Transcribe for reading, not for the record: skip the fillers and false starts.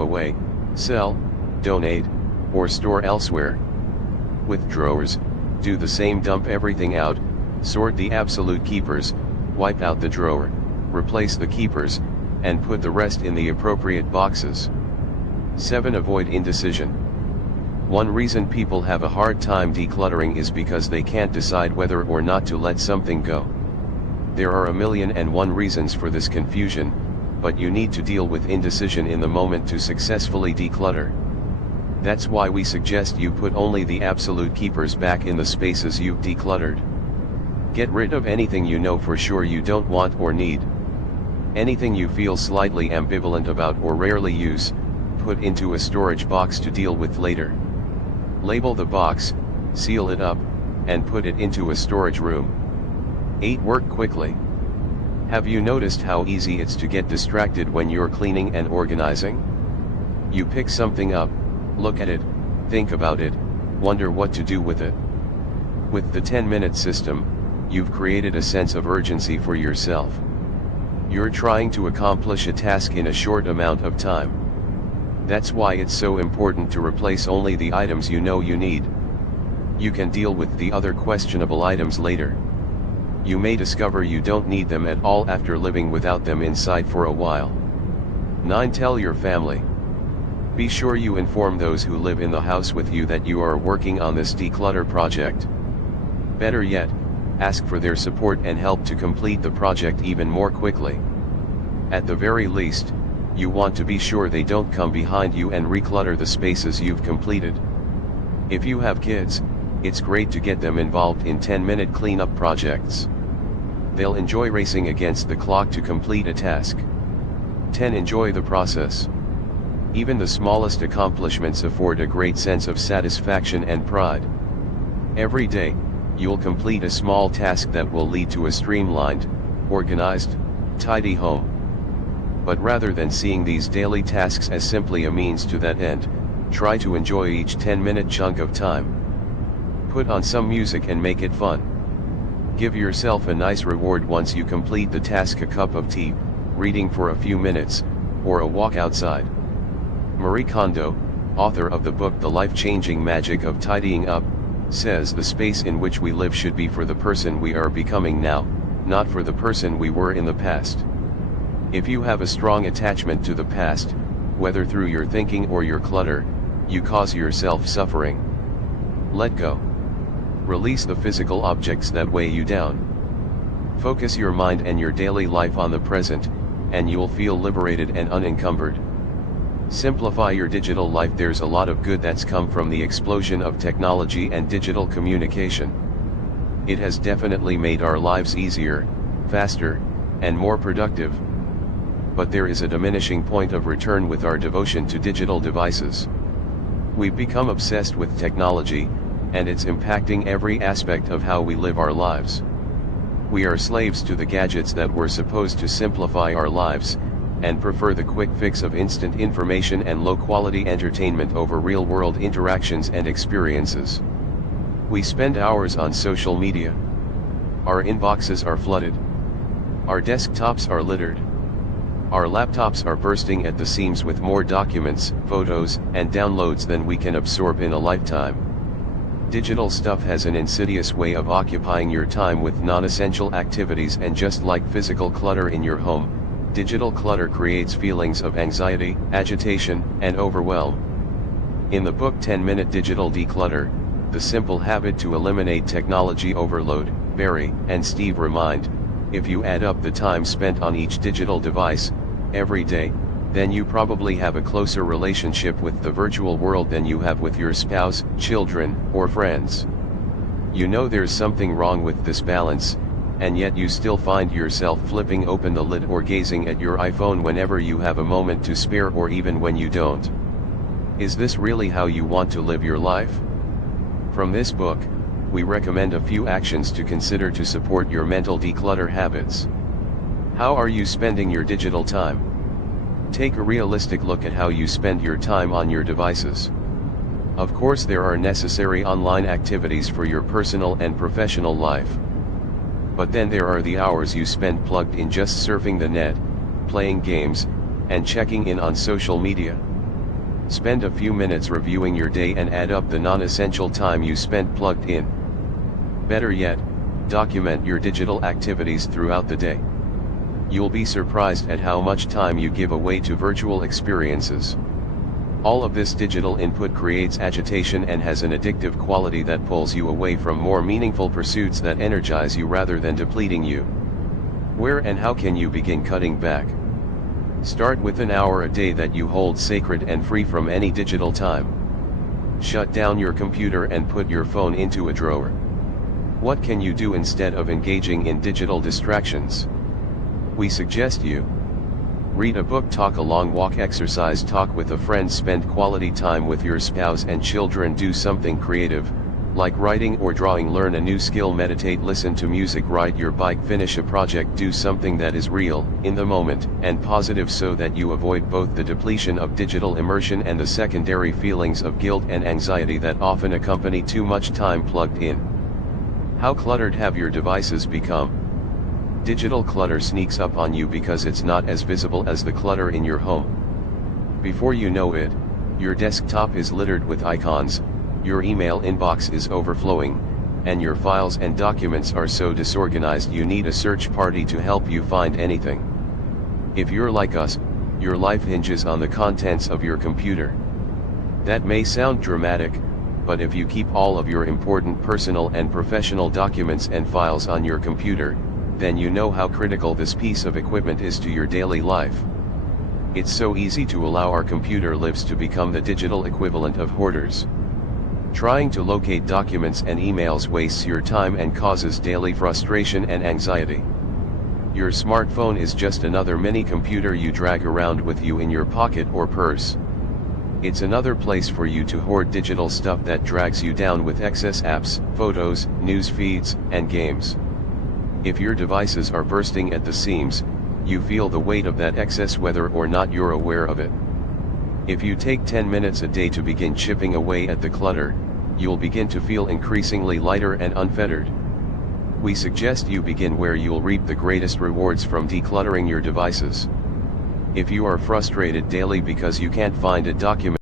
away, sell, donate, or store elsewhere. With drawers, do the same: dump everything out, sort the absolute keepers, wipe out the drawer, replace the keepers, and put the rest in the appropriate boxes. 7. Avoid indecision. One reason people have a hard time decluttering is because they can't decide whether or not to let something go. There are 1,000,001 reasons for this confusion, but you need to deal with indecision in the moment to successfully declutter. That's why we suggest you put only the absolute keepers back in the spaces you've decluttered. Get rid of anything you know for sure you don't want or need. Anything you feel slightly ambivalent about or rarely use, put into a storage box to deal with later. Label the box, seal it up, and put it into a storage room. 8. Work quickly. Have you noticed how easy it's to get distracted when you're cleaning and organizing? You pick something up, look at it, think about it, wonder what to do with it. With the 10-minute system, you've created a sense of urgency for yourself. You're trying to accomplish a task in a short amount of time. That's why it's so important to replace only the items you know you need. You can deal with the other questionable items later. You may discover you don't need them at all after living without them inside for a while. 9. Tell your family. Be sure you inform those who live in the house with you that you are working on this declutter project. Better yet, ask for their support and help to complete the project even more quickly. At the very least, you want to be sure they don't come behind you and reclutter the spaces you've completed. If you have kids, it's great to get them involved in 10-minute cleanup projects. They'll enjoy racing against the clock to complete a task. 10. Enjoy the process. Even the smallest accomplishments afford a great sense of satisfaction and pride. Every day, you'll complete a small task that will lead to a streamlined, organized, tidy home. But rather than seeing these daily tasks as simply a means to that end, try to enjoy each 10-minute chunk of time. Put on some music and make it fun. Give yourself a nice reward once you complete the task: a cup of tea, reading for a few minutes, or a walk outside. Marie Kondo, author of the book The Life-Changing Magic of Tidying Up, says the space in which we live should be for the person we are becoming now, not for the person we were in the past. If you have a strong attachment to the past, whether through your thinking or your clutter, you cause yourself suffering. Let go. Release the physical objects that weigh you down. Focus your mind and your daily life on the present, and you'll feel liberated and unencumbered. Simplify your digital life. There's a lot of good that's come from the explosion of technology and digital communication. It has definitely made our lives easier, faster, and more productive. But there is a diminishing point of return with our devotion to digital devices. We've become obsessed with technology, and it's impacting every aspect of how we live our lives. We are slaves to the gadgets that were supposed to simplify our lives, and prefer the quick fix of instant information and low-quality entertainment over real-world interactions and experiences. We spend hours on social media. Our inboxes are flooded. Our desktops are littered. Our laptops are bursting at the seams with more documents, photos, and downloads than we can absorb in a lifetime. Digital stuff has an insidious way of occupying your time with non-essential activities, and just like physical clutter in your home, digital clutter creates feelings of anxiety, agitation, and overwhelm. In the book 10-Minute Digital Declutter, The Simple Habit to Eliminate Technology Overload, Barry and Steve remind, if you add up the time spent on each digital device, every day, then you probably have a closer relationship with the virtual world than you have with your spouse, children, or friends. You know there's something wrong with this balance, and yet you still find yourself flipping open the lid or gazing at your iPhone whenever you have a moment to spare, or even when you don't. Is this really how you want to live your life? From this book, we recommend a few actions to consider to support your mental declutter habits. How are you spending your digital time? Take a realistic look at how you spend your time on your devices. Of course, there are necessary online activities for your personal and professional life. But then there are the hours you spend plugged in just surfing the net, playing games, and checking in on social media. Spend a few minutes reviewing your day and add up the non-essential time you spent plugged in. Better yet, document your digital activities throughout the day. You'll be surprised at how much time you give away to virtual experiences. All of this digital input creates agitation and has an addictive quality that pulls you away from more meaningful pursuits that energize you rather than depleting you. Where and how can you begin cutting back? Start with an hour a day that you hold sacred and free from any digital time. Shut down your computer and put your phone into a drawer. What can you do instead of engaging in digital distractions? We suggest you read a book, talk a long walk, exercise, talk with a friend, spend quality time with your spouse and children, do something creative, like writing or drawing, learn a new skill, meditate, listen to music, ride your bike, finish a project, do something that is real, in the moment, and positive so that you avoid both the depletion of digital immersion and the secondary feelings of guilt and anxiety that often accompany too much time plugged in. How cluttered have your devices become? Digital clutter sneaks up on you because it's not as visible as the clutter in your home. Before you know it, your desktop is littered with icons, your email inbox is overflowing, and your files and documents are so disorganized you need a search party to help you find anything. If you're like us, your life hinges on the contents of your computer. That may sound dramatic, but if you keep all of your important personal and professional documents and files on your computer, then you know how critical this piece of equipment is to your daily life. It's so easy to allow our computer lives to become the digital equivalent of hoarders. Trying to locate documents and emails wastes your time and causes daily frustration and anxiety. Your smartphone is just another mini computer you drag around with you in your pocket or purse. It's another place for you to hoard digital stuff that drags you down with excess apps, photos, news feeds, and games. If your devices are bursting at the seams, you feel the weight of that excess whether or not you're aware of it. If you take 10 minutes a day to begin chipping away at the clutter, you'll begin to feel increasingly lighter and unfettered. We suggest you begin where you'll reap the greatest rewards from decluttering your devices. If you are frustrated daily because you can't find a document